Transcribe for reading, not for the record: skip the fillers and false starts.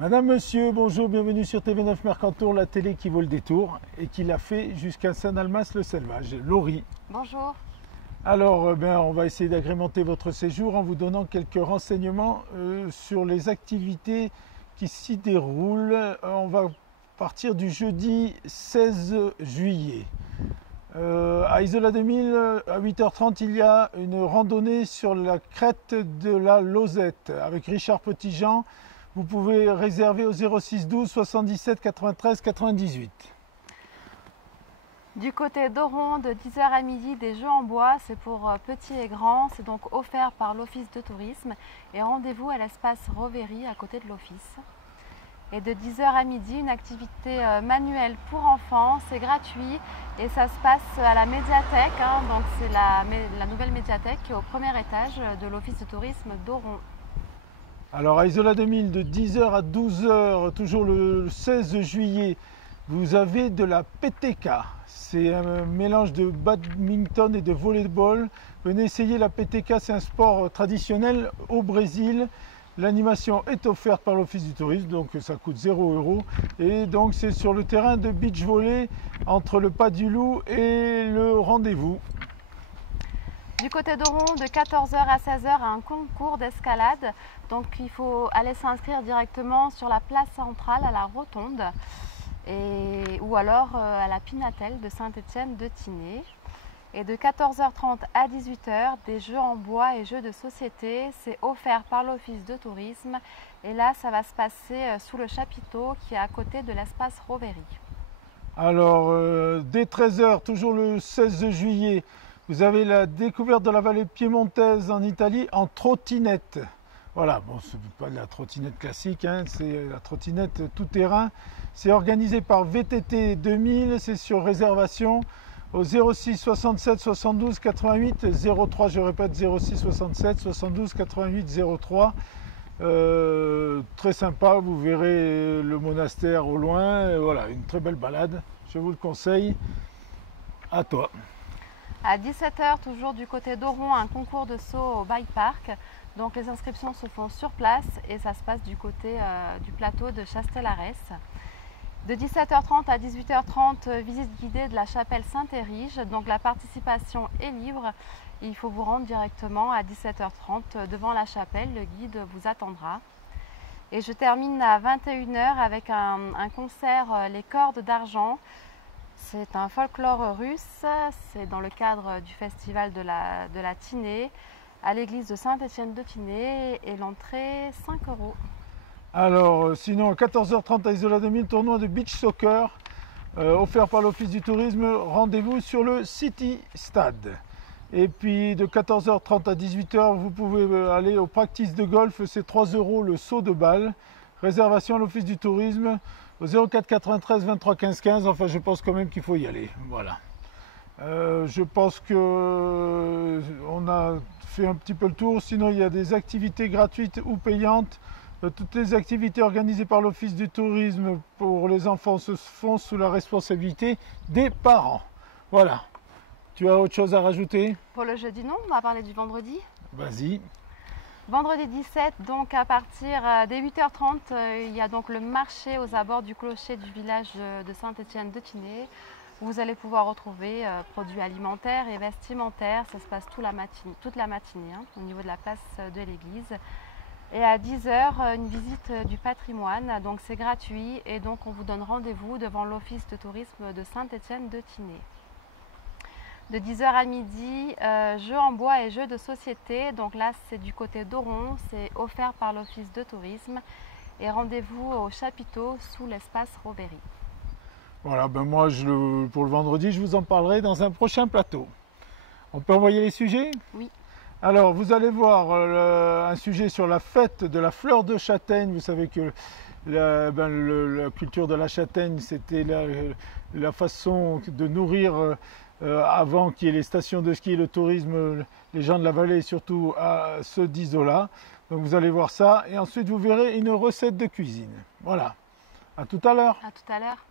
Madame, monsieur, bonjour, bienvenue sur TV9 Mercantour, la télé qui vaut le détour et qui l'a fait jusqu'à Saint-Almas-le-Selvage. Laurie. Bonjour. Alors, on va essayer d'agrémenter votre séjour en vous donnant quelques renseignements sur les activités qui s'y déroulent. On va partir du jeudi 16 juillet. À Isola 2000, à 8h30, il y a une randonnée sur la crête de la Lozette avec Richard Petitjean. Vous pouvez réserver au 06 12 77 93 98. Du côté d'Oron, de 10h à midi, des jeux en bois, c'est pour petits et grands, c'est donc offert par l'Office de tourisme et rendez-vous à l'espace Rovery à côté de l'Office. Et de 10h à midi, une activité manuelle pour enfants, c'est gratuit et ça se passe à la médiathèque, donc c'est la nouvelle médiathèque qui est au premier étage de l'Office de tourisme d'Oron. Alors à Isola 2000, de 10h à 12h, toujours le 16 juillet, vous avez de la PTK. C'est un mélange de badminton et de volleyball. Venez essayer la PTK, c'est un sport traditionnel au Brésil. L'animation est offerte par l'Office du tourisme, donc ça coûte 0 €. Et donc c'est sur le terrain de beach volley entre le Pas du Loup et le Rendez-vous. Du côté d'Oron, de 14h à 16h, un concours d'escalade. Donc il faut aller s'inscrire directement sur la place centrale à la Rotonde ou alors à la Pinatelle de Saint-Étienne-de-Tinée. Et de 14h30 à 18h, des jeux en bois et jeux de société. C'est offert par l'Office de tourisme. Et là, ça va se passer sous le chapiteau qui est à côté de l'espace Rovery. Alors, dès 13h, toujours le 16 juillet, vous avez la découverte de la vallée piémontaise en Italie en trottinette. Voilà, bon, ce n'est pas de la trottinette classique, c'est la trottinette tout-terrain. C'est organisé par VTT 2000, c'est sur réservation au 06 67 72 88 03. Je répète, 06 67 72 88 03. Très sympa, vous verrez le monastère au loin. Voilà, une très belle balade, je vous le conseille. À toi. À 17h, toujours du côté d'Oron, un concours de saut au bike park. Donc les inscriptions se font sur place et ça se passe du côté du plateau de Chastellares. De 17h30 à 18h30, visite guidée de la chapelle Saint-Érige. Donc la participation est libre. Il faut vous rendre directement à 17h30 devant la chapelle. Le guide vous attendra. Et je termine à 21h avec un concert Les Cordes d'Argent. C'est un folklore russe, c'est dans le cadre du festival de la Tinée, à l'église de Saint-Étienne-de-Tinée et l'entrée 5 €. Alors, sinon à 14h30 à Isola 2000, tournoi de beach soccer offert par l'Office du tourisme, rendez-vous sur le City Stade. Et puis de 14h30 à 18h, vous pouvez aller au practice de golf, c'est 3 € le saut de balle. Réservation à l'Office du tourisme au 04 93 23 15 15. Enfin, je pense quand même qu'il faut y aller. Voilà. Je pense que on a fait un petit peu le tour. Sinon, il y a des activités gratuites ou payantes. Toutes les activités organisées par l'Office du tourisme pour les enfants se font sous la responsabilité des parents. Voilà. Tu as autre chose à rajouter? Pour le jeudi, non, on va parler du vendredi. Vas-y. Vendredi 17, donc à partir des 8h30, il y a donc le marché aux abords du clocher du village de Saint-Étienne-de-Tinée, où vous allez pouvoir retrouver produits alimentaires et vestimentaires. Ça se passe toute la matinée au niveau de la place de l'église. Et à 10h, une visite du patrimoine, donc c'est gratuit et donc on vous donne rendez-vous devant l'Office de tourisme de Saint-Étienne-de-Tinée. De 10h à midi, jeux en bois et jeux de société. Donc là, c'est du côté d'Oron, c'est offert par l'Office de tourisme. Et rendez-vous au chapiteau sous l'espace Rovery. Voilà, moi, pour le vendredi, je vous en parlerai dans un prochain plateau. On peut envoyer les sujets? Oui. Alors, vous allez voir un sujet sur la fête de la fleur de châtaigne. Vous savez que la culture de la châtaigne, c'était la façon de nourrir avant qu'il y ait les stations de ski et le tourisme, les gens de la vallée, surtout à ceux d'Isola. Donc vous allez voir ça et ensuite vous verrez une recette de cuisine. Voilà, à tout à l'heure. À tout à l'heure.